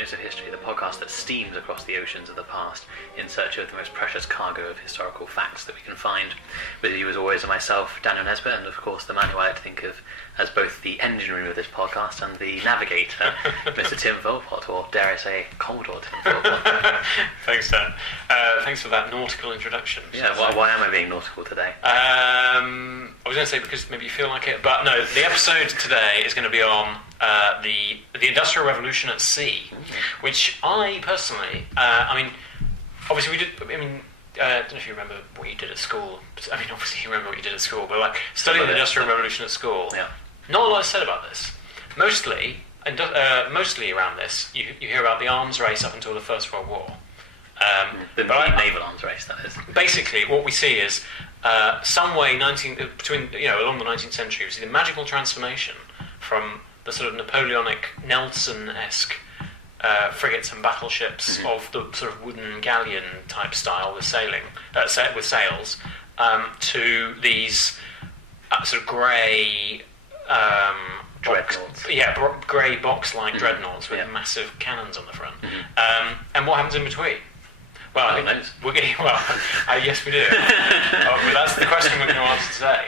Footnotes of History, the podcast that steams across the oceans of the past in search of the most precious cargo of historical facts that we can find. With you, as always, are myself, Daniel Nesbitt, and of course the man who I like to think of as both the engine room of this podcast and the navigator, Mr. Tim Volpot, or dare I say, Commodore Tim Volpot. Thanks, Dan. Thanks for that nautical introduction. Yeah, why am I being nautical today? I was going to say because maybe you feel like it, but no, the episode today is going to be on the Industrial Revolution at Sea, which I personally, obviously we did, I don't know if you remember what you did at school. Obviously you remember what you did at school, but like studying the Industrial Revolution at school, not a lot is said about this. Mostly around this, you hear about the arms race up until the First World War. The naval arms race, that is. Basically, what we see is some way along the 19th century, we see the magical transformation from the sort of Napoleonic, Nelson-esque frigates and battleships of the sort of wooden galleon type style with sails, to these sort of grey dreadnoughts. Grey box-like dreadnoughts with massive cannons on the front. And what happens in between? Well, I think we're getting yes, we do. But that's the question we're going to answer today.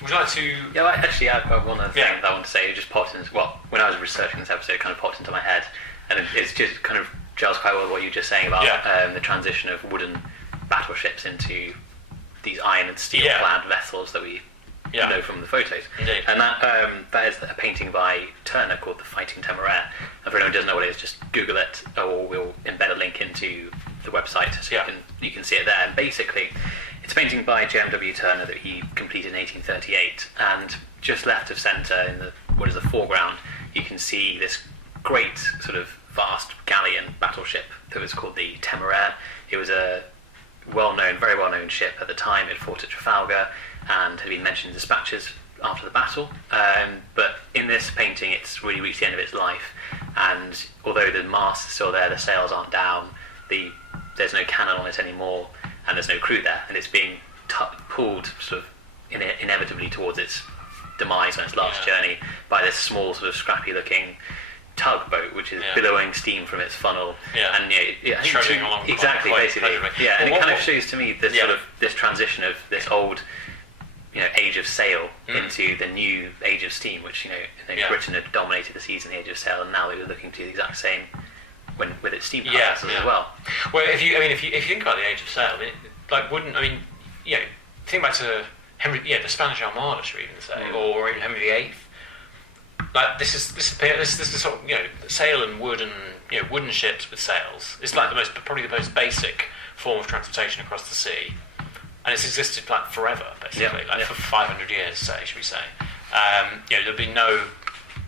Would you like to? Yeah, well, actually, I've got one other thing that I want to say. It just popped into when I was researching this episode, it kind of popped into my head, and it's just kind of gels quite well with what you were just saying about the transition of wooden battleships into these iron and steel-clad vessels that we know from the photos. Indeed. And that is a painting by Turner called The Fighting Temeraire. And for anyone who doesn't know what it is, just Google it, or we'll embed a link into the website so you can see it there. And basically, it's a painting by J.M.W. Turner that he completed in 1838, and just left of centre in the foreground, you can see this great sort of vast galleon battleship that was called the Temeraire. It was a very well-known ship at the time. It fought at Trafalgar and had been mentioned in dispatches after the battle. But in this painting, it's really reached the end of its life, and although the mast is still there, the sails aren't down, there's no cannon on it anymore, and there's no crew there, and it's being pulled sort of inevitably towards its demise on its last journey by this small sort of scrappy-looking tugboat, which is billowing steam from its funnel, and trudging along basically, and it kind of shows to me this sort of this transition of this old, age of sail into the new age of steam, which Britain had dominated the seas in the age of sail, and now they were looking to do the exact same with its steam power as well. Well, if you think about the age of sail, think back to the Spanish Armada, should we even say, or even Henry VIII. Like this is sort of sail and wood and wooden ships with sails. It's like probably the most basic form of transportation across the sea, and it's existed like forever, basically, for 500 years, should we say? There've been no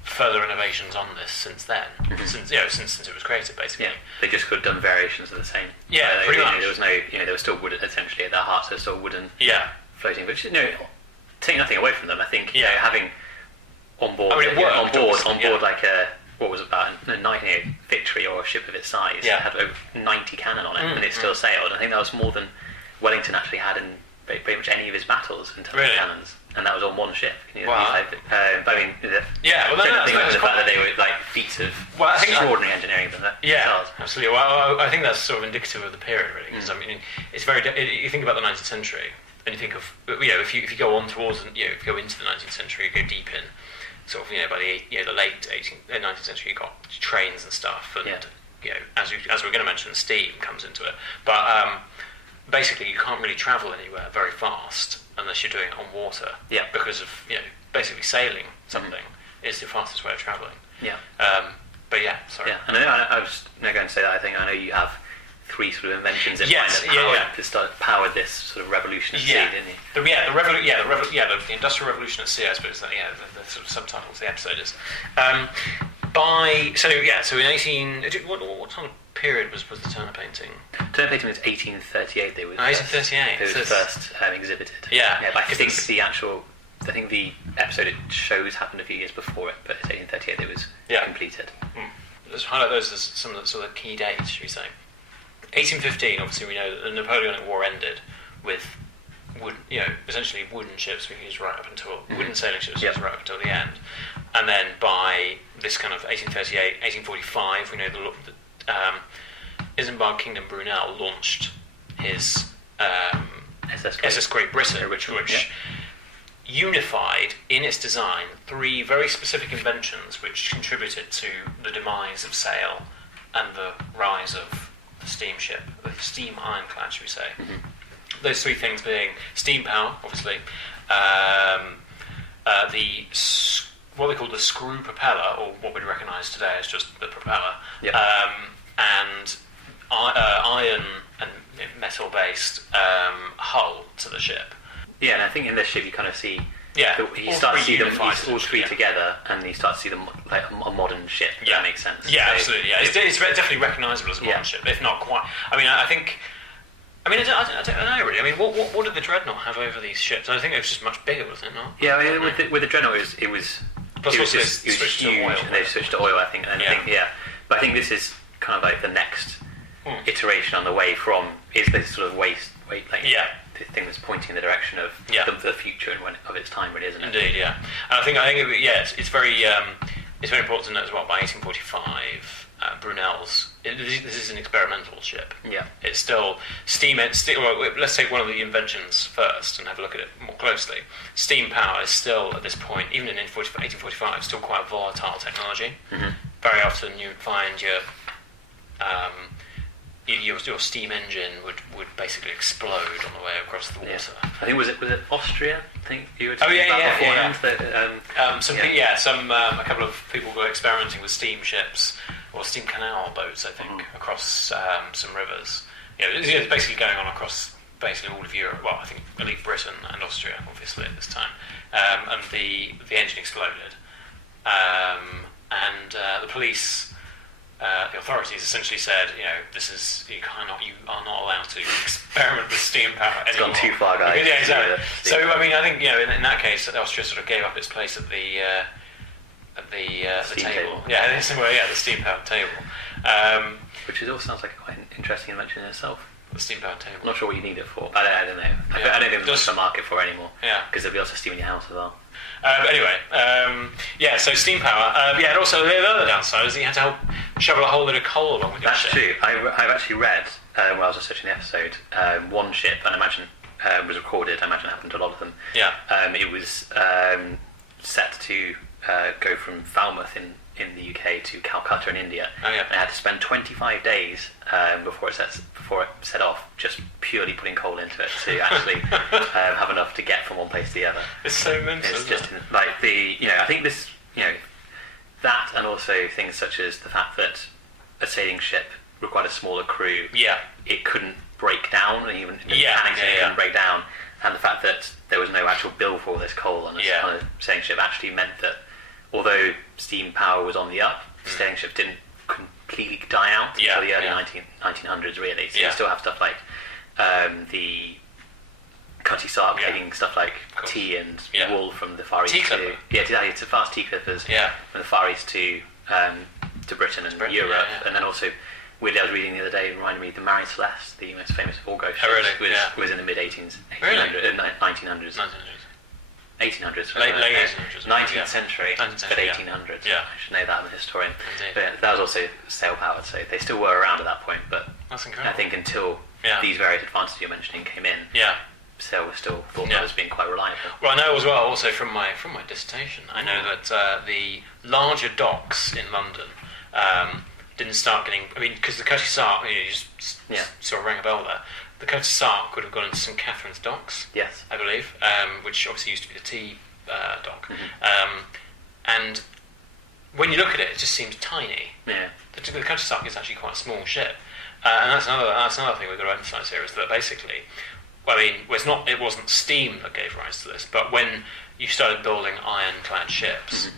further innovations on this since then, since it was created, basically. They just could have done variations of the same. Pretty much. There was no, there was still wood essentially at their hearts. There was still wooden floating, but take nothing away from them. I think having on board, like what was about a Victory or a ship of its size had over 90 cannon on it, and it still sailed. I think that was more than Wellington actually had in pretty much any of his battles in terms of cannons, and that was on one ship. Wow. The fact that they were like feats of extraordinary engineering themselves. Absolutely. Well, I think that's sort of indicative of the period, really, because it's very. You think about the 19th century, and you think of if you go on towards if you go into the 19th century, you go deep in. Sort of, by the late 19th century, you got trains and stuff, and as we're going to mention, steam comes into it. But basically, you can't really travel anywhere very fast unless you're doing it on water. Because of basically sailing something is the fastest way of travelling. Sorry. And I was going to say that I know you have three sort of inventions in mind that powered this sort of revolution at sea, didn't you? The Industrial Revolution at Sea, I suppose. The sort of subtitle of the episode is. So in 18, what time of period was the Turner painting? Turner painting was 1838. They were 1838. It was first exhibited. But I think the episode it shows happened a few years before it, but it's 1838 it was completed. Let's highlight those as some of the sort of key dates, should we say? 1815, obviously, we know that the Napoleonic War ended with essentially wooden ships being used right up until wooden sailing ships used right up until the end. And then by this kind of 1838, 1845, we know the Isambard Kingdom Brunel launched his SS Great Britain, which unified in its design 3 very specific inventions which contributed to the demise of sail and the rise of the steamship, the steam ironclad, should we say. Those 3 things being steam power, obviously, what they call the screw propeller, or what we'd recognise today as just the propeller, and iron and metal-based hull to the ship. Yeah, and I think in this ship you kind of see. Yeah, you start to see them all 3 together, and you start to see them like a modern ship. If that makes sense. Yeah, absolutely. Yeah, it's definitely recognisable as a modern ship, if not quite. I mean, I think. I mean, I don't know really. I mean, what did the Dreadnought have over these ships? I think it was just much bigger, wasn't it? Not? Yeah, I mean, with the Dreadnought, it was huge, and they switched to oil, I think. And but I think this is kind of like the next iteration on the way from is this sort of weight plane. Yeah. The thing that's pointing in the direction of the future and of its time, really, isn't it? Indeed, yeah. And I think it's very important to note as well. By 1845, Brunel's this is an experimental ship. Yeah, it's still steam. Well, let's take one of the inventions first and have a look at it more closely. Steam power is still at this point, even in 1845, still quite a volatile technology. Very often you find your steam engine would basically explode on the way across the water. Yeah. I think was it Austria? I think you were talking about beforehand. That, a couple of people were experimenting with steamships or steam canal boats, I think, across some rivers. It's basically going on across basically all of Europe. Well, I think at least Britain and Austria, obviously at this time, and the engine exploded, and the police. The authorities essentially said, you are not allowed to experiment with steam power anymore. It's gone too far, guys. Yeah, exactly. So, I mean, I think in that case, Austria sort of gave up its place at the table. Yeah, the steam power table. Which all sounds like quite an interesting invention in itself. The steam power table. I'm not sure what you need it for. I don't know. I don't think there's a market for it anymore. Yeah. Because they'll be able to steam in your house as well. So steam power. And also the other downside is that you had to help shovel a whole load of coal along with your ship. That's true. I've actually read, when I was researching the episode, one ship, and I imagine was recorded, I imagine it happened to a lot of them. Yeah. It was set to go from Falmouth in the UK to Calcutta in India. And it had to spend 25 days before it set off, just purely putting coal into it to actually have enough to get from one place to the other. It's so mental. It's just like I think this, that, and also things such as the fact that a sailing ship required a smaller crew. Yeah. It couldn't break down, even mechanics couldn't break down, and the fact that there was no actual bill for all this coal on a sailing ship actually meant that although steam power was on the up, sailing ships didn't completely die out until the early 1900s, really. So you still have stuff like the Cutty Sark taking stuff like tea and wool from the Far East to fast tea clippers from the Far East to Britain and Europe, and then also weirdly I was reading the other day, it reminded me the Marie Celeste, the most famous Orgo ship, was in the mid 1900s. 1800s. Late 1800s. 19th century, but 1800s. Yeah. I should know that, I'm a historian. But that was also sail powered, so they still were around at that point. But that's incredible. I think until these various advantages you're mentioning came in, sail was still thought of as being quite reliable. Well, I know as well, also from my dissertation, I know that the larger docks in London didn't start getting. I mean, because the Cutty Sark, you just sort of rang a bell there. The Cutty Sark would have gone into St Catherine's docks, I believe, which obviously used to be the tea dock. And when you look at it, it just seems tiny. Yeah. The Cutty Sark is actually quite a small ship, and that's another thing we've got to emphasise here is that basically, well, I mean, it wasn't steam that gave rise to this, but when you started building ironclad ships,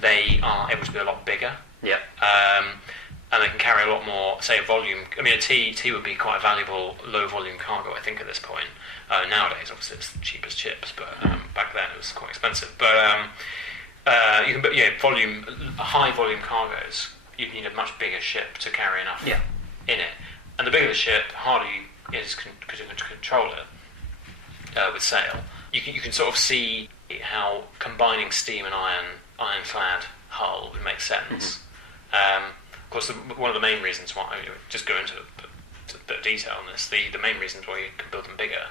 they are able to be a lot bigger. Yeah. And they can carry a lot more, say, volume. I mean, a tea would be quite a valuable low-volume cargo, I think, at this point. Nowadays, obviously, it's the cheapest chips, but back then it was quite expensive. But you can, high-volume cargoes, you need a much bigger ship to carry enough in it. And the bigger the ship, the harder it is to control it with sail. You can sort of see how combining steam and iron ironclad hull would make sense. Of course, one of the main reasons why, just go into a bit of detail on this, the main reasons why you can build them bigger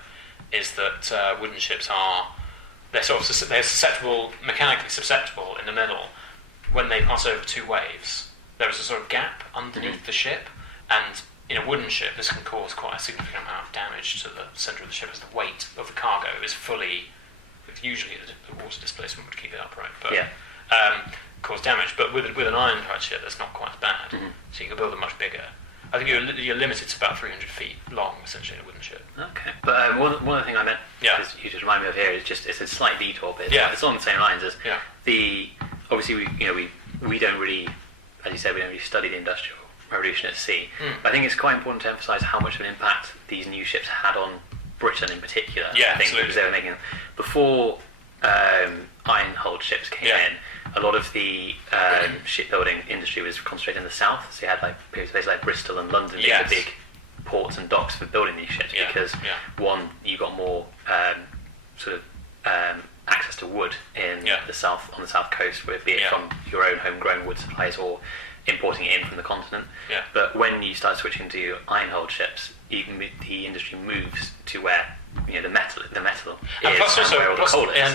is that wooden ships they're susceptible, mechanically susceptible in the middle. When they pass over two waves, there is a sort of gap underneath the ship, and in a wooden ship, this can cause quite a significant amount of damage to the centre of the ship, as the weight of the cargo is fully. Usually, the water displacement would keep it upright, but cause damage. But with an ironclad ship, that's not quite as bad. So you can build them much bigger. I think you're limited to about 300 feet long, essentially, in a wooden ship. Okay. But one other thing I meant, because you just remind me of here, is just it's a slight detour, but it's on the same lines as obviously we don't really, as you said, we don't really study the Industrial Revolution at sea. But I think it's quite important to emphasise how much of an impact these new ships had on Britain in particular. Yeah, I think, because they were making before iron-hulled ships came in. A lot of the shipbuilding industry was concentrated in the south, so you had places like Bristol and London being the big ports and docks for building these ships, because one, you got more access to wood in the south, on the south coast, be it from your own homegrown wood supplies or importing it in from the continent. But when you start switching to iron-hulled ships, the industry moves to where the metal and is, plus also where all the coal is.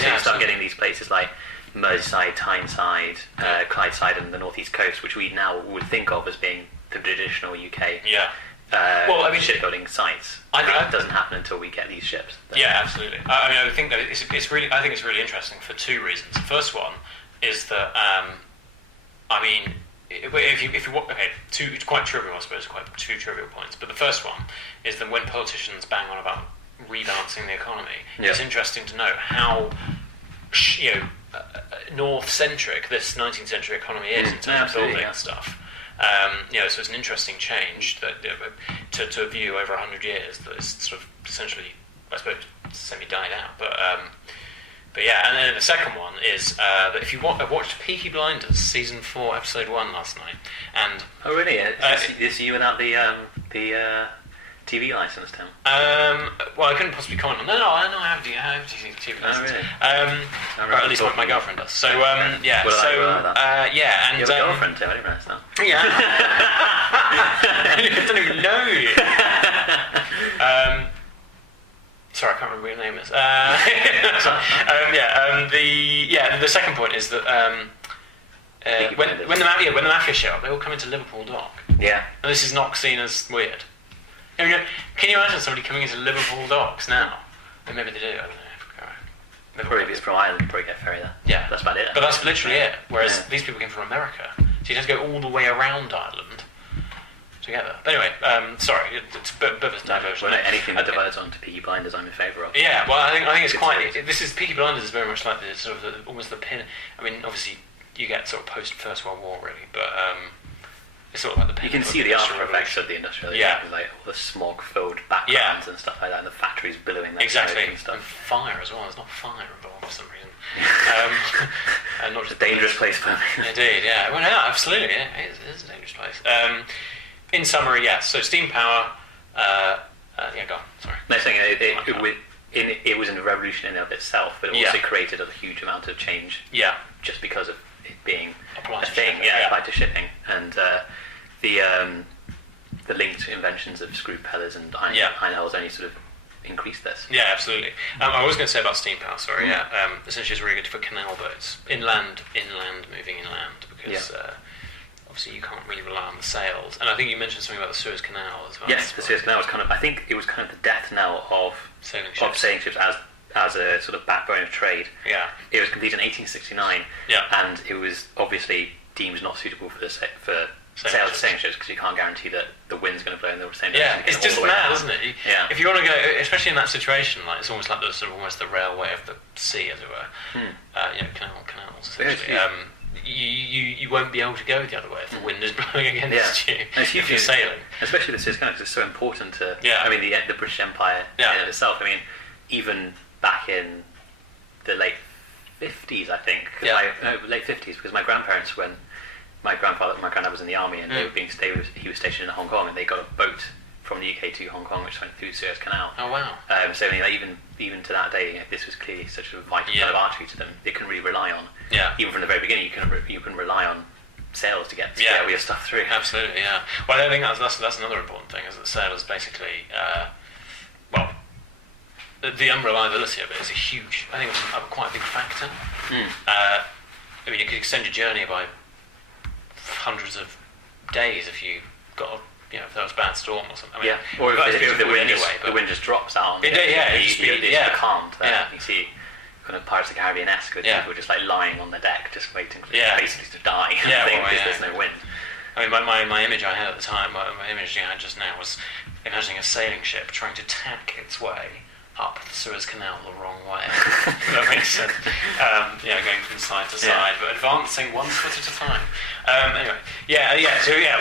So you start getting these places like Merseyside, Tyneside, Clydeside, and the northeast coast, which we now would think of as being the traditional UK shipbuilding sites. That doesn't happen until we get these ships. Yeah, absolutely. I think that it's really. I think it's really interesting for two reasons. The first one is that if you it's quite trivial, I suppose, two trivial points. But the first one is that when politicians bang on about rebalancing the economy, it's interesting to know how north-centric this 19th century economy is in terms of building stuff. So it's an interesting change that to view over 100 years that is sort of essentially, I suppose, semi-died out. But yeah, and then the second one is that if you I watched Peaky Blinders season 4, episode 1 last night, and oh really? Is you without the TV license, Tim? Well, I couldn't possibly comment on that. No, I have TV license. Oh really? Or at least my girlfriend does. So and you have a girlfriend, Tim? I didn't realise that. Yeah. I don't even know you. Sorry, I can't remember what your name is. The second point is that when the mafia show up, they all come into Liverpool Dock. Yeah. And this is not seen as weird. Can you imagine somebody coming into Liverpool Docks now? Or maybe they do. I don't know. Probably if it's from Ireland, you probably get ferry there. Yeah, that's about it. But that's literally it. Whereas these people came from America, so you have to go all the way around Ireland together. But anyway, sorry, it's a bit of a diversion. Well, anything that diverts onto Peaky Blinders, I'm in favour of. Yeah, well, I think it's quite. Peaky Blinders is very much like the sort of almost the pin. I mean, obviously, you get sort of post First World War really, but it's sort of like the pin. You can see the after effects of the industrial revolution, like all the smog-filled backgrounds and stuff like that, and the factories billowing that exactly, and stuff. And fire as well. There's not fire involved for some reason. And not just a dangerous place for me. Indeed, yeah. Well, yeah, absolutely. Yeah, it is a dangerous place. In summary, yes. So steam power. Go on. Sorry. No, saying it was a revolution in and of itself, but it also created a huge amount of change. Yeah. Just because of it being applied a thing. Applied to shipping, and the linked inventions of screw propellers and iron hulls only sort of increased this. Yeah, absolutely. I was going to say about steam power. Sorry. Essentially, it's really good for canal boats, moving inland, because. Obviously, you can't really rely on the sails. And I think you mentioned something about the Suez Canal as well. Yes, the Suez Canal was I think it was kind of the death knell of sailing ships as a sort of backbone of trade. Yeah. It was completed in 1869. Yeah. And it was obviously deemed not suitable for sailing ships because you can't guarantee that the wind's going to blow in the same direction. Yeah, it's just mad, isn't it? If you want to go, especially in that situation, like it's almost like almost the railway of the sea, as it were. Canals. Essentially. You won't be able to go the other way if the wind is blowing against you if you're sailing. Especially the Suez Canal, because it's so important to. I mean, the British Empire in and of itself. I mean, even back in the late 50s, I think. Late 50s, because my grandparents, when my granddad was in the army and he was stationed in Hong Kong, and they got a boat from the UK to Hong Kong, which went through the Suez Canal. Oh wow. So even to that day, this was clearly such a vital kind of artery to them. They couldn't really rely on. Yeah. Even from the very beginning, you can rely on sails to get all your stuff through. Absolutely, yeah. Well, I think that's another important thing, is that sailors basically, the unreliability of it is quite a big factor. I mean, you could extend your journey by hundreds of days if you got, if there was a bad storm or something. I mean, or if the wind just drops out. It's calmed. You see kind of Pirates of the Caribbean-esque with people just like lying on the deck, just waiting for basically to die. Because there's no wind. I mean, my image I had at the time, my image I had just now was imagining a sailing ship trying to tack its way up the Suez Canal the wrong way. That makes sense. Going from side to side, but advancing one foot at a time.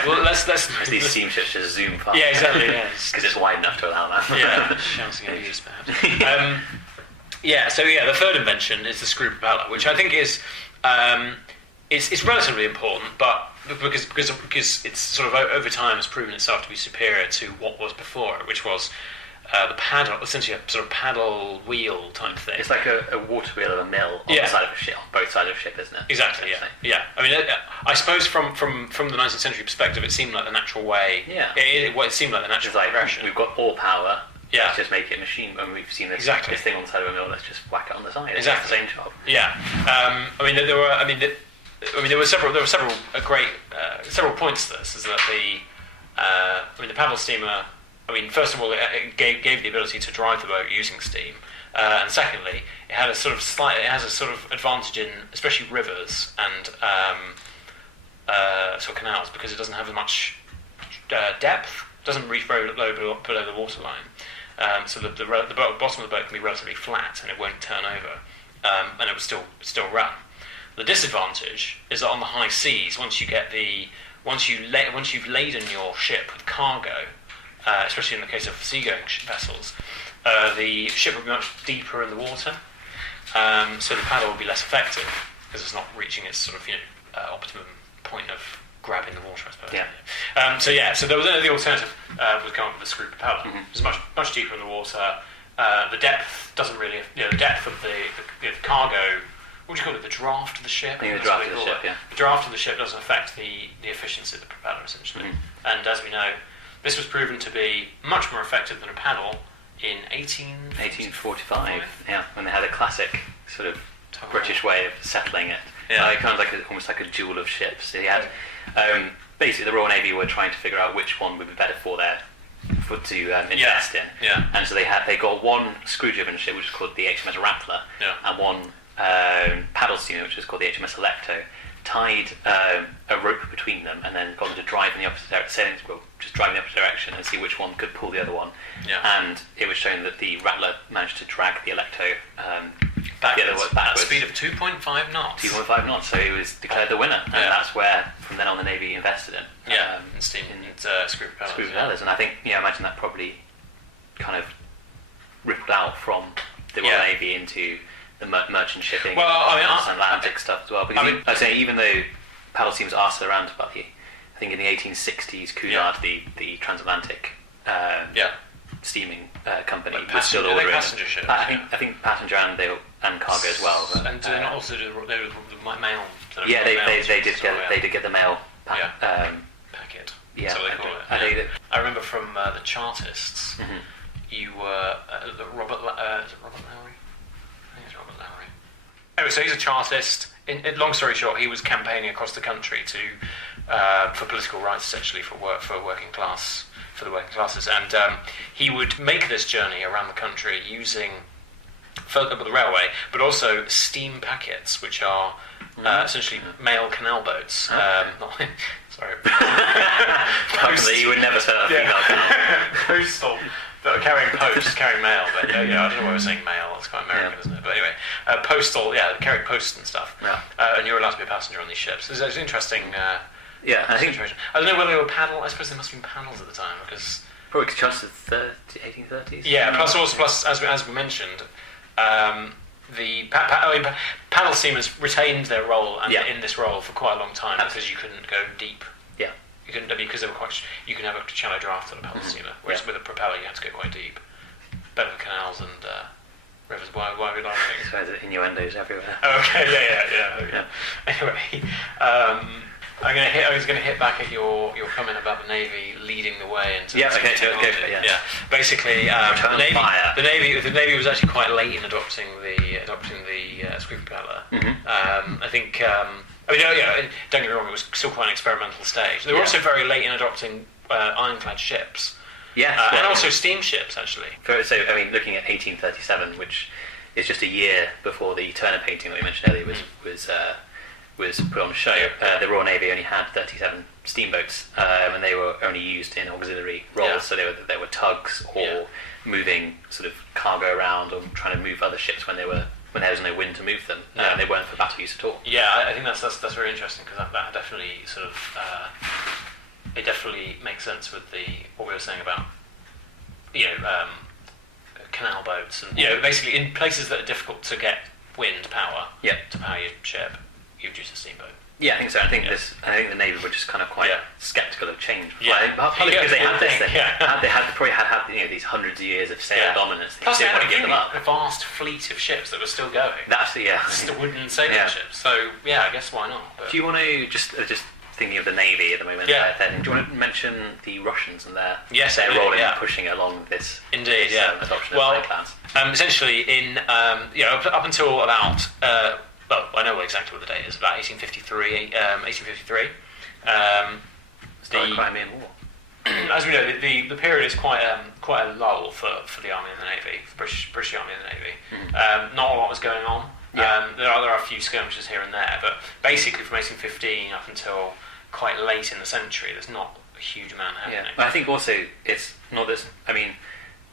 Well, let's these steamships just zoom past. Yeah, exactly. Because it's wide enough to allow that. Yeah, shouting abuse, perhaps. The third invention is the screw propeller, which I think is it's relatively important, but because it's sort of over time has proven itself to be superior to what was before it, which was the paddle, essentially a sort of paddle wheel type thing. It's like a water wheel of a mill on the side of a ship, on both sides of a ship, isn't it? Exactly. Yeah. I mean, I suppose from the 19th century perspective, it seemed like the natural way. Yeah. It seemed like the natural progression. We've got all power. Yeah. Let's just make it machine. And we've seen this thing on the side of a mill. Let's just whack it on the side. Exactly. It's the same job. Yeah. There were several great several points to this. Is that the paddle steamer. I mean, first of all, it gave the ability to drive the boat using steam, and secondly, it has a sort of advantage in especially rivers and sort of canals, because it doesn't have as much depth, doesn't reach very low below the waterline, so the bottom of the boat can be relatively flat and it won't turn over, and it will still run. The disadvantage is that on the high seas, once you've laden your ship with cargo, especially in the case of seagoing vessels, the ship will be much deeper in the water, so the paddle will be less effective because it's not reaching its sort of optimum point of grabbing the water, I suppose. Yeah. So there was the alternative was come up with the screw propeller. Mm-hmm. It's much deeper in the water. The depth doesn't really, the depth of the cargo. What do you call it? The draft of the ship. The draft of the ship. Yeah. The draft of the ship doesn't affect the efficiency of the propeller, essentially. Mm-hmm. And as we know, this was proven to be much more effective than a paddle in 1845. Yeah, when they had a classic sort of British way of settling it. Yeah, kind of almost like a duel of ships. They had basically the Royal Navy were trying to figure out which one would be better to invest in. Yeah. And so they got one screw-driven ship, which is called the HMS Rattler, and one paddle steamer, which is called the HMS Alecto. Tied a rope between them, and then got them to drive in the opposite direction, just drive in the opposite direction and see which one could pull the other one. Yeah. And it was shown that the Rattler managed to drag the Alecto backwards. At a speed of 2.5 knots. 2.5 knots, so he was declared the winner, and that's where, from then on, the Navy invested in. In steam screw propellers. Screw propellers, and I think, imagine that probably kind of rippled out from the Royal Navy into the merchant shipping and Atlantic stuff as well. Because I'd say even though paddle steamers are still around, but I think in the 1860s, Cunard, the transatlantic steaming company, was still ordering passenger ships. I think passenger and cargo as well. But, and did they not also do the mail? Yeah, they did get the mail packet. Yeah, so they call it. I remember from the Chartists, you were Robert Lowry. Anyway, so he's a Chartist. In long story short, he was campaigning across the country for political rights, essentially for the working classes, and he would make this journey around the country using the railway, but also steam packets, which are essentially mail canal boats. Sorry, you would never set up a female canal. Postal. That are carrying mail, but I don't know why I was saying mail, it's quite American, isn't it? But anyway, postal, carrying post and stuff. Yeah. And you're allowed to be a passenger on these ships. So it's interesting. I think situation. I don't know whether they were paddle. I suppose there must have been paddles at the time, because probably just the 1830s. Yeah, plus as we mentioned, the paddle steamers retained their role in this role for quite a long time because you couldn't go deep. Yeah. because they were you can have a shallow draft on a Pallet steamer, whereas with a propeller you had to go quite deep. Better for canals and rivers. Why are we laughing? So there's innuendos everywhere. Oh, okay, yeah. Anyway, I was going to hit back at your comment about the Navy leading the way into technology. Yeah. Basically, the Navy was actually quite late in adopting the screw propeller. I think. Don't get me wrong, it was still quite an experimental stage. They were also very late in adopting ironclad ships. Yes, and also steamships, actually. So, looking at 1837, which is just a year before the Turner painting that we mentioned earlier was put on show, the Royal Navy only had 37 steamboats, and they were only used in auxiliary roles. So they were tugs or moving sort of cargo around or trying to move other ships when there was no wind to move them. They weren't for battle use at all. Yeah, I think that's very interesting because that definitely sort of it definitely makes sense with what we were saying about canal boats and basically in places that are difficult to get wind power to power your ship, you use a steamboat. Yeah, I think so. I think the Navy were just kind of quite sceptical of change. Partly because they had this. They probably had these hundreds of years of sail dominance. Plus, they had a vast fleet of ships that were still going. That's the wooden sailing ships. So I guess why not? But do you want to just thinking of the Navy at the moment? Do you want to mention the Russians and their role in pushing along this? Indeed, adoption of ironclads? Essentially, in up until about. I know exactly what the date is. About 1853. Start the Crimean War. As we know, the period is quite a lull for the Army and the Navy, the British Army and the Navy. Not a lot was going on. There are a few skirmishes here and there, but basically from 1815 up until quite late in the century, there's not a huge amount happening. But I think also it's not this.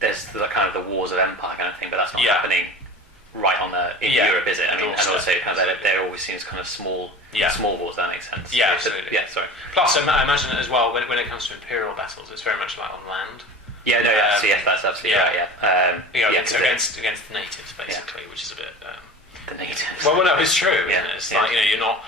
There's the kind of the wars of empire kind of thing, but that's not happening right in Europe, is it? And also there always seems kind of small wars. That makes sense. Yeah, absolutely. Sorry. Plus, I imagine as well when it comes to imperial battles, it's very much like on land. That's absolutely right. Against the natives, basically, which is a bit. The natives. Well, no, it's true. It's like you're not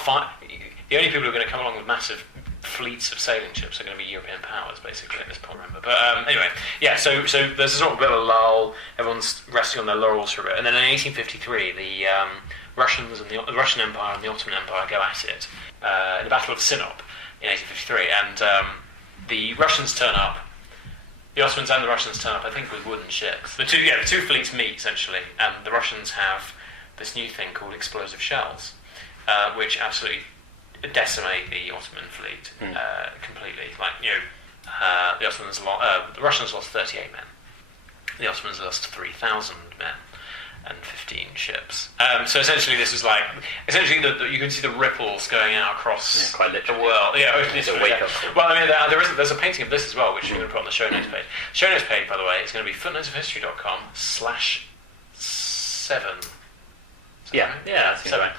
fighting. The only people who are going to come along with massive fleets of sailing ships are going to be European powers, basically, at this point, remember. But anyway, so there's a sort of bit of a lull, everyone's resting on their laurels for a bit, and then in 1853, the Russians and the Russian Empire and the Ottoman Empire go at it in the Battle of Sinop in 1853, and the Russians turn up, the Ottomans and the Russians turn up, I think, with wooden ships. The two fleets meet, essentially, and the Russians have this new thing called explosive shells, which absolutely decimate the Ottoman fleet completely. The Russians lost 38 men. The Ottomans lost 3,000 men and 15 ships. So essentially, this is you can see the ripples going out across quite the world. It's a wake up call. Well, there's a painting of this as well, which we're going to put on the show notes page. Show notes page, by the way, is going to be footnotesofhistory.com/7. That's seven. /7.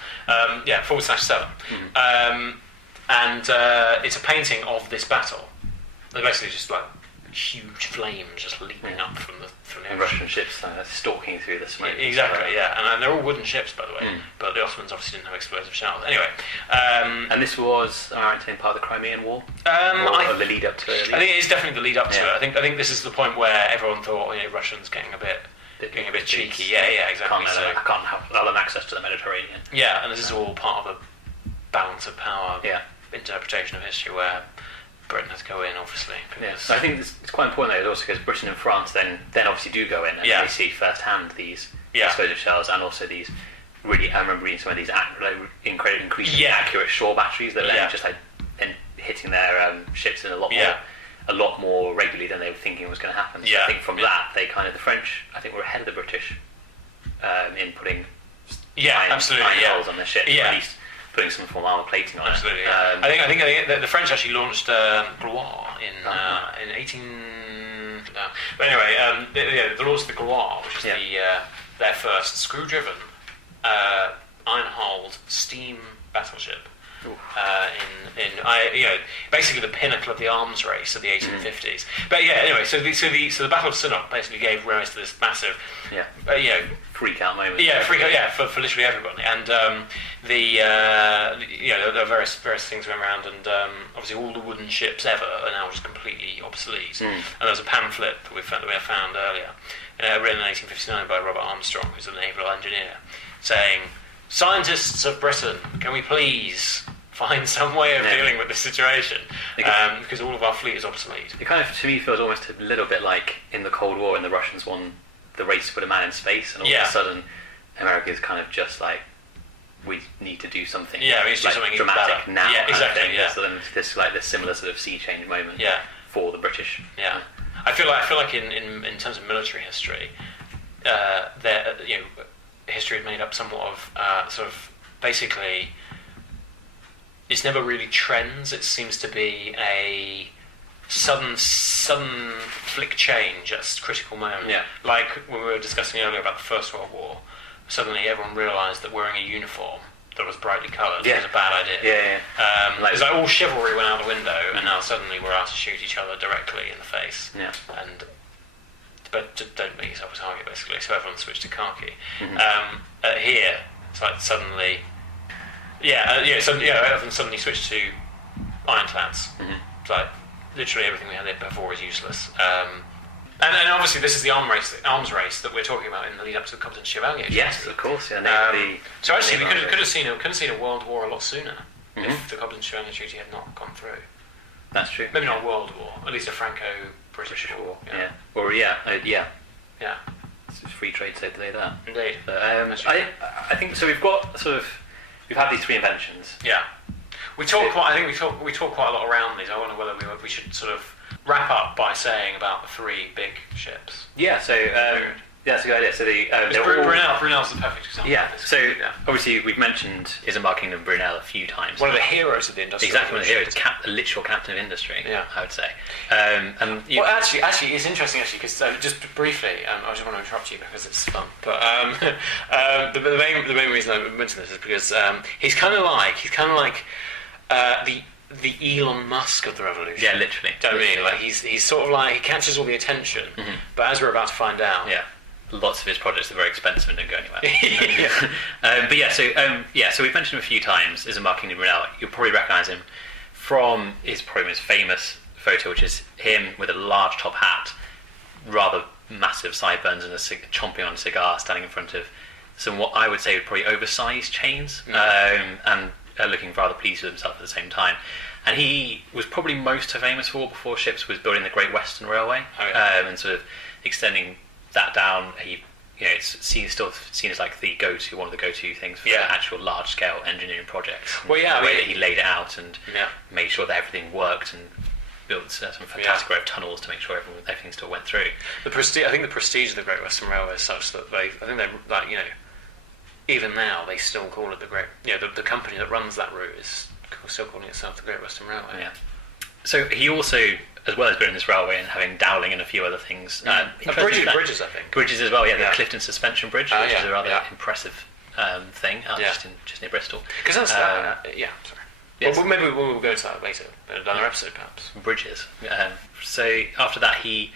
And it's a painting of this battle. They're basically just like huge flames just leaping up from the and Russian ships stalking through the smoke. Exactly, and they're all wooden ships, by the way. But the Ottomans obviously didn't have explosive shells. Anyway, and this was part of the Crimean War, or the lead up to it. I think it is definitely the lead up to it. I think this is the point where everyone thought, Russians getting a bit cheeky. Yeah, exactly. I can't have them access to the Mediterranean. Yeah, and this is all part of a balance of power interpretation of history where Britain has to go in, obviously. So I think it's quite important though, also because Britain and France then obviously do go in and they see firsthand these explosive shells and also these really. I remember reading some of these increasingly accurate shore batteries that are just hitting their ships in a lot more regularly than they were thinking was going to happen. So I think from that, the French, I think, were ahead of the British in putting iron hulls on their ships, or at least putting some form of armour plating on it. I think the French actually launched Gloire in 18. But anyway, they launched the Gloire, which is their first screw-driven, iron-hulled steam battleship. basically the pinnacle of the arms race of the 1850s. But yeah, anyway, so the Battle of Sinop basically gave rise to this massive, freak out moment. Yeah, freak out. Yeah, for literally everybody. And there are various things going around, and obviously all the wooden ships ever are now just completely obsolete. And there's a pamphlet that we found earlier, written in 1859 by Robert Armstrong, who's a naval engineer, saying, "Scientists of Britain, can we please find some way of dealing with this situation, because all of our fleet is obsolete." It kind of, to me, feels almost a little bit like in the Cold War when the Russians won the race to put a man in space, and all of a sudden America is kind of just like, we need to do something. Yeah, we need to do something dramatic now. Yeah, exactly. Yeah. So then this similar sort of sea change moment for the British. Yeah, I feel like in terms of military history, history is made up somewhat of sort of basically. It's never really trends. It seems to be a sudden flick change at a critical moment. Yeah. Like when we were discussing earlier about the First World War, suddenly everyone realised that wearing a uniform that was brightly coloured was a bad idea. It's like all chivalry went out the window, and now suddenly we're out to shoot each other directly in the face. Yeah. But don't make yourself a target, basically. So everyone switched to khaki. Here, it's like suddenly. Everyone suddenly switched to ironclads. It's like literally everything we had there before is useless. And obviously this is the arms race that we're talking about in the lead up to the Cobden Chevalier. Yes, of course. Yeah. So actually, we could have seen a world war a lot sooner if the Cobden Chevalier Treaty had not gone through. That's true. Maybe not a world war, at least a Franco-British war. Yeah. Or yeah. It's free trade saved the day there. Indeed. But, I think so. We've had these three inventions. Yeah. We talk quite a lot around these. I wonder whether we should sort of wrap up by saying about the three big ships. Yeah. So that's a good idea. So Brunel's the perfect example. Yeah. So obviously we've mentioned Isambard Kingdom Brunel a few times. One of the heroes of the industry. Exactly, one of the heroes, a literal captain of industry. Yeah. I would say. Actually, it's interesting because just briefly, I just want to interrupt you because it's fun. But the main reason I mention this is because he's kind of like the Elon Musk of the revolution. Yeah, literally. Do you know what I mean? Like he's sort of like he catches all the attention, but as we're about to find out, lots of his projects are very expensive and don't go anywhere. So we've mentioned him a few times. Isambard Kingdom Brunel. You'll probably recognise him from his probably most famous photo, which is him with a large top hat, rather massive sideburns, and chomping on a cigar, standing in front of some what I would say would probably oversized chains, and looking rather pleased with himself at the same time. And he was probably most famous for, before ships, was building the Great Western Railway, and sort of extending that down. It's still seen as like one of the go-to things for the actual large-scale engineering projects. Well, the way that he laid it out and made sure that everything worked, and built some fantastic row of tunnels to make sure everything still went through. I think the prestige of the Great Western Railway is such that even now they still call it the Great. The company that runs that route is still calling itself the Great Western Railway. Yeah. So he also, as well as building this railway and having Dowling and a few other things, bridges, I think. Bridges as well. The Clifton Suspension Bridge, which is a rather impressive thing just near Bristol. Because that's sorry. Yes. Well, maybe we'll go into that later in another episode, perhaps. Bridges. So after that, he's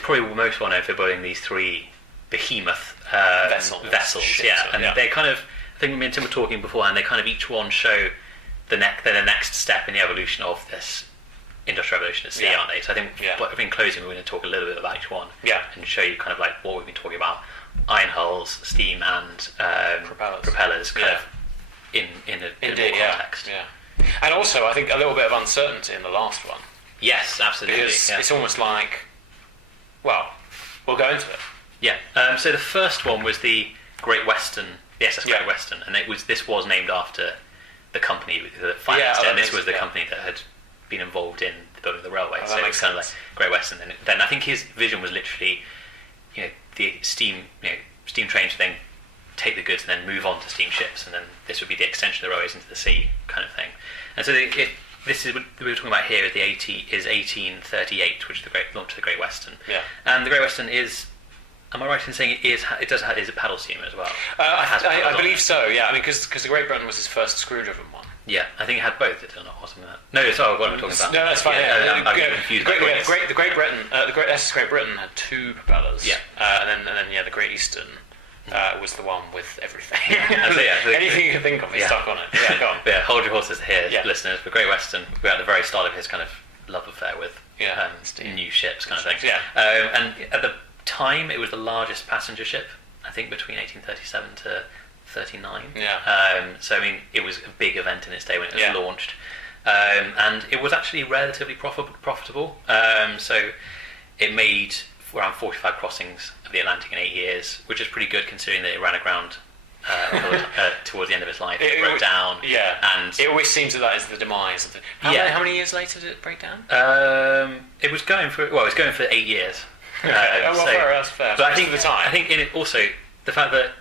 probably most well known for building these three behemoth vessels. They kind of, I think me and Tim were talking beforehand, they kind of each one show the next step in the evolution of this industrial revolution at sea, aren't they? So I think in closing we're going to talk a little bit about each one and show you kind of like what we've been talking about: iron hulls, steam, and propellers kind of in a context. Yeah. And also I think a little bit of uncertainty in the last one. Yes, absolutely. Because it's almost like, well, we'll go into it. Yeah. So the first one was the Great Western, the SS Great Western, and this was named after the company that financed it, and this was the company that had been involved in the building of the railway. So it was kind of like Great Western. And then I think his vision was literally, the steam trains would then take the goods and then move on to steamships, and then this would be the extension of the railways into the sea kind of thing. And so this is what we were talking about here. Is 1838, which is the launch of the Great Western. Yeah. And the Great Western is. Am I right in saying is a paddle steamer as well? I believe so. Yeah. I mean, because the Great Britain was his first screw-driven one. Yeah. I think it had both. Did it not? Or something like that? No, sorry, what am I talking about? No, that's fine. I'm getting confused. The Great Britain, SS Great Britain had 2 propellers. Yeah. And then the Great Eastern was the one with everything. So, anything you can think of, he's stuck on it. Yeah, go on. Hold your horses here, listeners. The Great Western, we're at the very start of his kind of love affair with new ships, kind of thing. Yeah. And at the time, it was the largest passenger ship. I think between 1837 to 39. Yeah. So I mean, it was a big event in its day when it was launched, and it was actually relatively profitable. So it made around 45 crossings of the Atlantic in 8 years, which is pretty good considering that it ran aground towards the end of its life. It broke down. Yeah. And it always seems that is the demise of the. How many years later did it break down? It was going for 8 years. That's fair. But I think I think in it also the fact that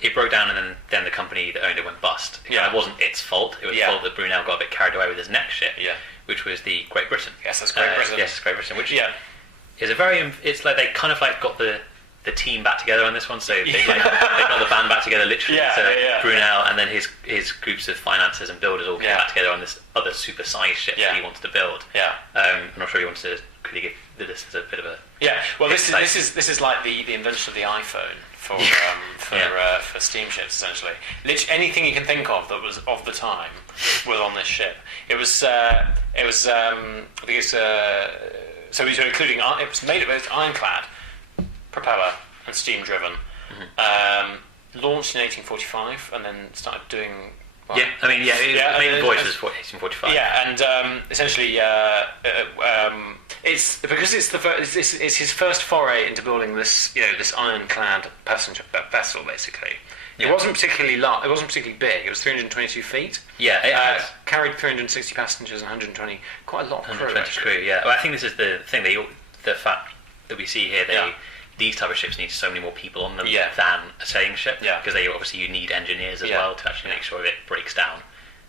it broke down and then the company that owned it went bust. It wasn't its fault. It was the fault that Brunel got a bit carried away with his next ship, which was the Great Britain. Yes, that's Great Britain. Yes, Great Britain. Which is a very. It's like they kind of like got the team back together on this one. So they got the band back together literally. Brunel and then his groups of financiers and builders all came back together on this other super-sized ship that he wanted to build. I'm not sure he wanted to quickly give the listeners a bit of a. Well, this is like the invention of the iPhone for steamships essentially. Literally anything you can think of that was of the time was on this ship. It was I think it's so including it was made of ironclad, propeller and steam driven. Launched in 1845 and then started doing. Well, main voyage was 1845. And essentially, it's because it's his first foray into building this ironclad passenger vessel. Basically, it wasn't particularly large. It wasn't particularly big. It was 322 feet. Yeah, it carried 360 passengers and 120. Quite a lot of crew. 120 crew. Yeah, well, I think this is the thing. The fact that we see here, these type of ships need so many more people on them than a sailing ship, because you need engineers as well to actually make sure if it breaks down,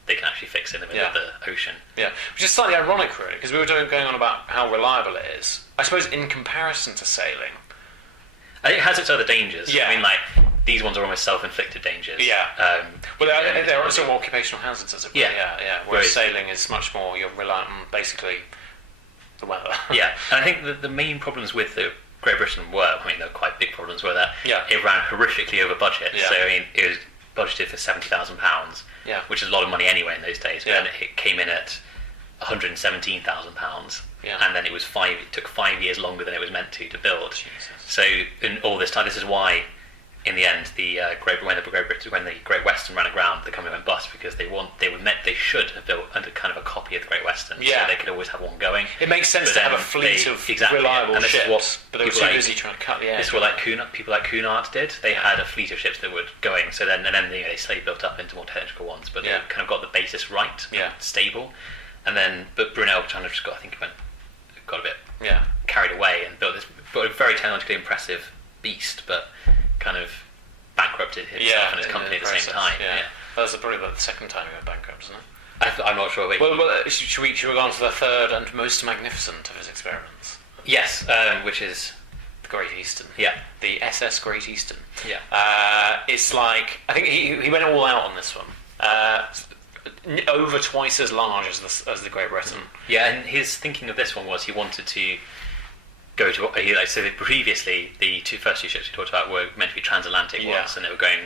they can actually fix it in the middle of the ocean. Yeah, which is slightly ironic, really, because we were going on about how reliable it is. I suppose in comparison to sailing, it has its other dangers. I mean, like these ones are almost self-inflicted dangers. They're also occupational hazards, as it were. Whereas sailing is much more you're reliant on basically the weather. And I think the main problems with the Great Britain there were quite big problems, were that it ran horrifically over budget. So I mean, it was budgeted for £70,000, which is a lot of money anyway in those days. But then it came in at £117,000, and then it took 5 years longer than it was meant to build. Jesus. So in all this time, this is why, in the end, when the Great Western ran aground, the company went bust because they should have built under kind of a copy of the Great Western, so they could always have one going. It makes sense to have a fleet of reliable ships, but they were too busy trying to cut the edge. This is what people like Cunard did. They had a fleet of ships that were going. So then they slowly built up into more technical ones, but they kind of got the basis right, stable. But Brunel kind of just got a bit carried away and built a very technologically impressive beast, but kind of bankrupted himself and his company at the same time. That was probably the second time he went bankrupt, isn't it? I'm not sure. Should we go on to the third and most magnificent of his experiments? Yes, which is the Great Eastern. The SS Great Eastern. It's like I think he went all out on this one. Over twice as large as the Great Britain. And his thinking of this one was he wanted to go to previously the first two ships we talked about were meant to be transatlantic ones, and they were going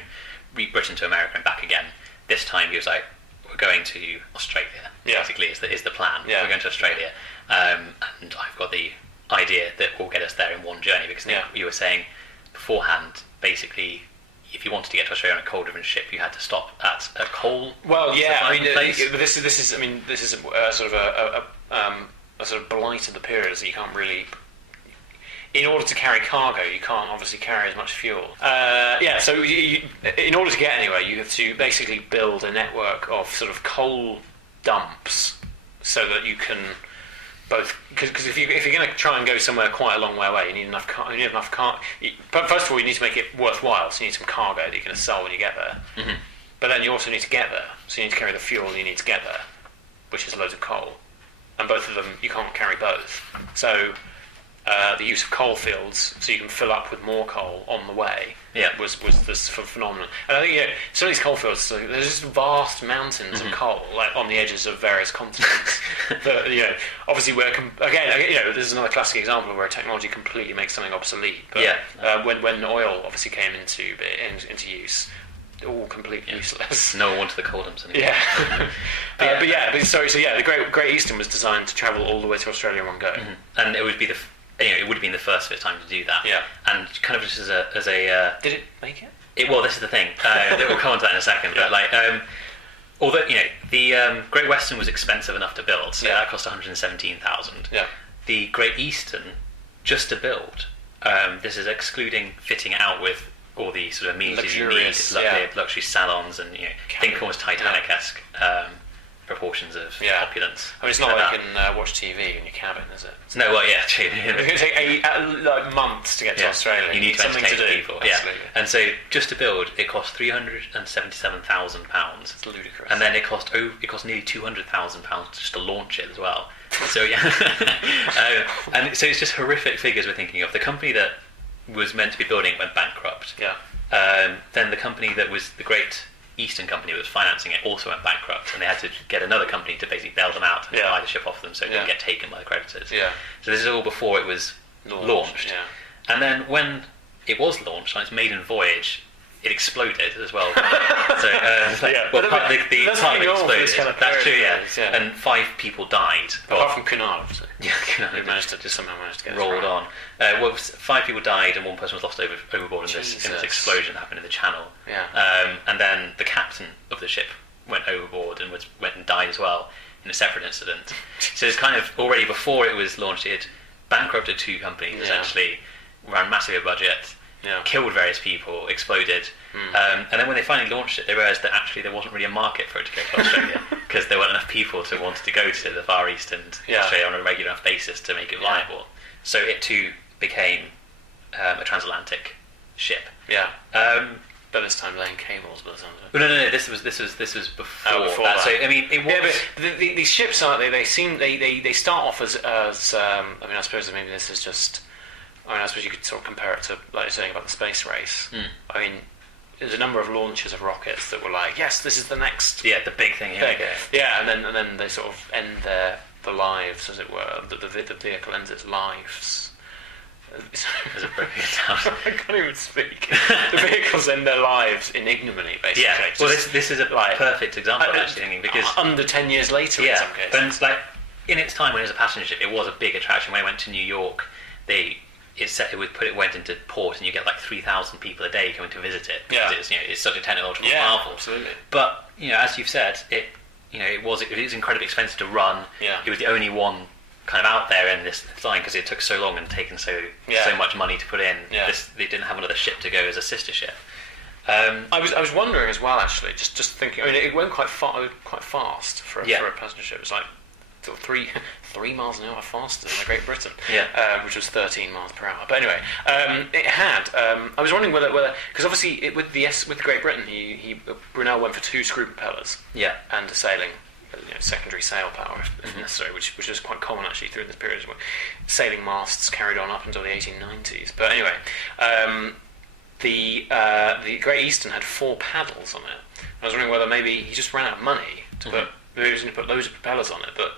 Britain to America and back again. This time he was like, we're going to Australia. Basically, is the plan. We're going to Australia, and I've got the idea that will get us there in one journey, because you were saying beforehand, basically, if you wanted to get to Australia on a coal-driven ship, you had to stop at a coal. This is sort of a sort of blight of the period, so you can't really. In order to carry cargo, you can't obviously carry as much fuel. So in order to get anywhere, you have to basically build a network of sort of coal dumps, so that you can both. Because if you're going to try and go somewhere quite a long way away, you need enough But first of all, you need to make it worthwhile. So you need some cargo that you're going to sell when you get there. But then you also need to get there, so you need to carry the fuel you need to get there, which is loads of coal. And both of them, you can't carry both. So the use of coal fields, so you can fill up with more coal on the way. Was this phenomenon. And I think some of these coal fields, so there's just vast mountains of coal, like on the edges of various continents. That obviously again, this is another classic example where technology completely makes something obsolete. But when oil obviously came into use, all completely useless. No one wanted the coal dumps anymore. The Great Eastern was designed to travel all the way to Australia in one go, and it would be it would have been the first of its time to do that. And kind of just as a did it make it? Well, this is the thing. We'll come on to that in a second. But although the Great Western was expensive enough to build, so that cost 117,000. The Great Eastern, just to build, this is excluding fitting out with all the sort of amenities you need, luxury salons, and think almost Titanic-esque proportions of opulence. I mean, it's not like you can watch TV in your cabin, is it? No, well, It's going to take months to get to Australia. You need to something entertain to do. people. Absolutely. And so just to build, it cost £377,000. It's ludicrous. And then it cost nearly £200,000 just to launch it as well. So and so it's just horrific figures we're thinking of. The company that was meant to be building it went bankrupt. Then the company that was the Great Eastern Company that was financing it also went bankrupt, and they had to get another company to basically bail them out and buy the ship off them so it didn't get taken by the creditors. So this is all before it was launched. And then when it was launched on its maiden voyage, it exploded as well. The part exploded. That's true, and 5 people died. Apart from Canal, obviously. Canal somehow managed to get rolled on. 5 people died and 1 person was lost overboard in this explosion that happened in the Channel. And then the captain of the ship went overboard and went and died as well in a separate incident. So it's kind of already before it was launched, it had bankrupted 2 companies essentially, ran massively over budget. Killed various people, exploded, and then when they finally launched it, they realised that actually there wasn't really a market for it to go to Australia because there weren't enough people to want to go to the Far East and Australia on a regular enough basis to make it viable. So it too became a transatlantic ship. But this time laying cables, by the sound of it. No. This was before that. So I mean, it was. But these ships aren't they start off as I mean, I suppose maybe this is just. I suppose you could sort of compare it to, like you're saying about the space race. I mean, there's a number of launches of rockets that were like, yes, this is the next... the big thing. And then they sort of end their lives, as it were. The vehicle ends its lives. As a broken down. I can't even speak. The vehicles end their lives in ignominy, basically. Well, this is a perfect example, actually, thinking, because... Under 10 years later, in some cases. But in its time when it was a passenger ship, it was a big attraction. When it went to New York, it went into port, and you get like 3,000 people a day coming to visit it because it's such a technological marvel. Absolutely. But as you've said, it was incredibly expensive to run. It was the only one kind of out there in this line because it took so long and taken so much money to put in. They didn't have another ship to go as a sister ship. I was wondering as well, actually, just thinking. I mean, it went quite fast for a passenger ship. It was like 3 miles an hour faster than the Great Britain, which was 13 miles per hour. But anyway, it had. I was wondering whether because obviously with the Great Britain, Brunel went for 2 screw propellers, and a sailing, secondary sail power if necessary, which was quite common actually through this period as well. Sailing masts carried on up until the 1890s. But anyway, the Great Eastern had 4 paddles on it. I was wondering whether maybe he just ran out of money to put. Maybe he was going to put loads of propellers on it, but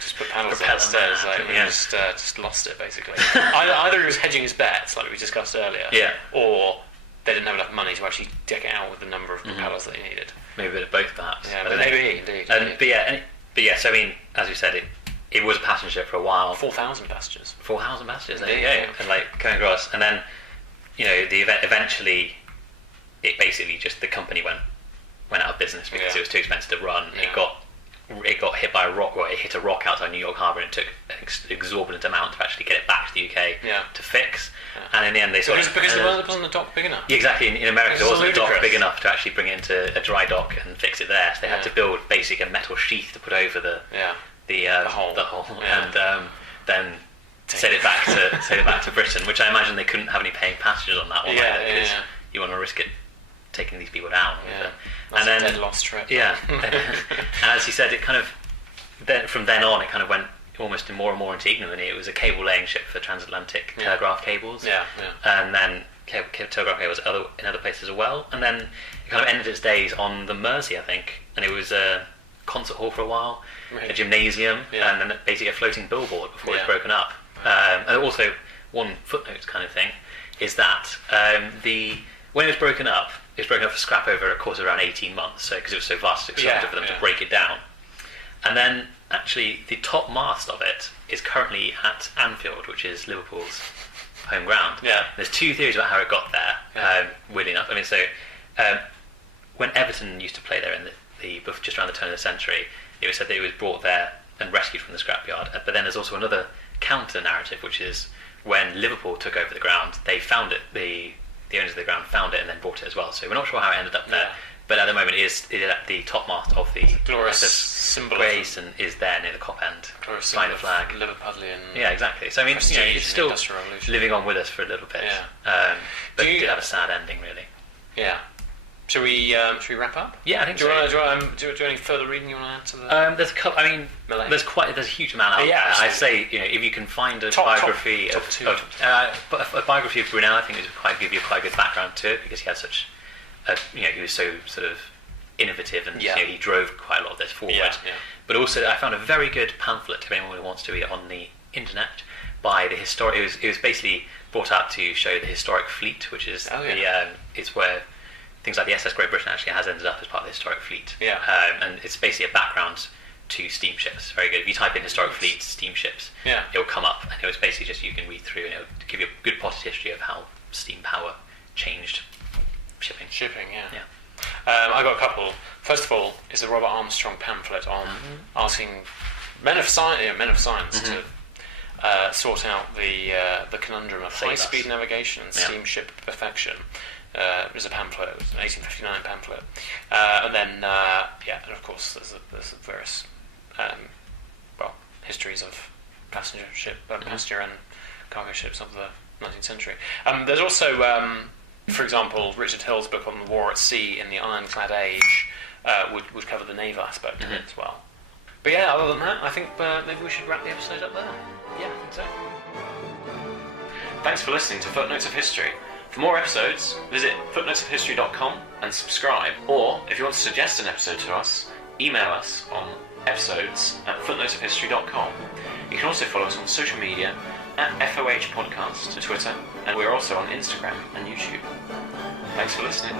just put paddles on instead. Just lost it, basically. Either he was hedging his bets, like we discussed earlier, or they didn't have enough money to actually deck it out with the number of propellers that he needed. Maybe a bit of both, perhaps. Maybe, indeed. So I mean, as you said, it was a passenger ship for a while. 4,000 passengers. 4,000 passengers, there you go. And coming across, and then, eventually, it basically just, the company went out of business because it was too expensive to run. It got hit by a rock. Well, it hit a rock outside New York Harbour, and it took an exorbitant amount to actually get it back to the UK to fix. And in the end, they because there wasn't the dock big enough. Yeah, exactly. In America, there wasn't a dock big enough to actually bring it into a dry dock and fix it there. So they had to build basically a metal sheath to put over the hole, and then sail it back to Britain, which I imagine they couldn't have any paying passengers on that one because you want to risk it taking these people down. And then a dead lost trip. And as you said, it kind of from then on it kind of went almost more and more into ignominy. It was a cable laying ship for transatlantic telegraph cables. Yeah. And then telegraph cables in other places as well. And then it kind of ended its days on the Mersey, I think. And it was a concert hall for a while, a gymnasium, and then basically a floating billboard before it was broken up. And also, one footnote kind of thing is that when it was broken up for scrap over a course of around 18 months, so because it was so vast, it's expensive for them to break it down. And then, actually, the top mast of it is currently at Anfield, which is Liverpool's home ground. Yeah. There's two theories about how it got there, weirdly enough. I mean, so when Everton used to play there in just around the turn of the century, it was said that it was brought there and rescued from the scrapyard. But then there's also another counter-narrative, which is when Liverpool took over the ground, they found it, the owners of the ground found it and then brought it as well. So we're not sure how it ended up there. But at the moment, it is at the topmast of the glorious symbol Grace and is there near the cop end, flying the flag. Liverpudlian. Yeah, exactly. So I mean, it's still living on with us for a little bit. Yeah. But it did have a sad ending, really. Yeah. Should we wrap up? Yeah, I think so. Do you any further reading you want to add to the? There's a couple. I mean, there's a huge amount out there. Absolutely. I'd say, if you can find a biography a biography of Brunel, I think it would give you quite a good background to it, because he had such, he was so sort of innovative, and he drove quite a lot of this forward. But also, I found a very good pamphlet, if anyone who wants to read it, on the internet by the historic. It was basically brought out to show the historic fleet, which is it's where things like the SS Great Britain actually has ended up as part of the historic fleet. And it's basically a background to steamships. Very good. If you type in historic fleet steamships, it will come up, and it was basically just, you can read through, and it will give you a good potted history of how steam power changed shipping. I got a couple. First of all, is the Robert Armstrong pamphlet on asking men of science to sort out the conundrum of high-speed navigation and steamship perfection. It was a pamphlet. It was an 1859 pamphlet, and then and of course there's various histories of passenger and cargo ships of the 19th century. There's also, for example, Richard Hill's book on the war at sea in the Ironclad Age would cover the naval aspect of it as well. But other than that, I think maybe we should wrap the episode up there. Yeah, I think so. Thanks for listening to Footnotes of History. For more episodes, visit footnotesofhistory.com and subscribe. Or, if you want to suggest an episode to us, email us on episodes@footnotesofhistory.com. You can also follow us on social media @FOH Podcast on Twitter, and we're also on Instagram and YouTube. Thanks for listening.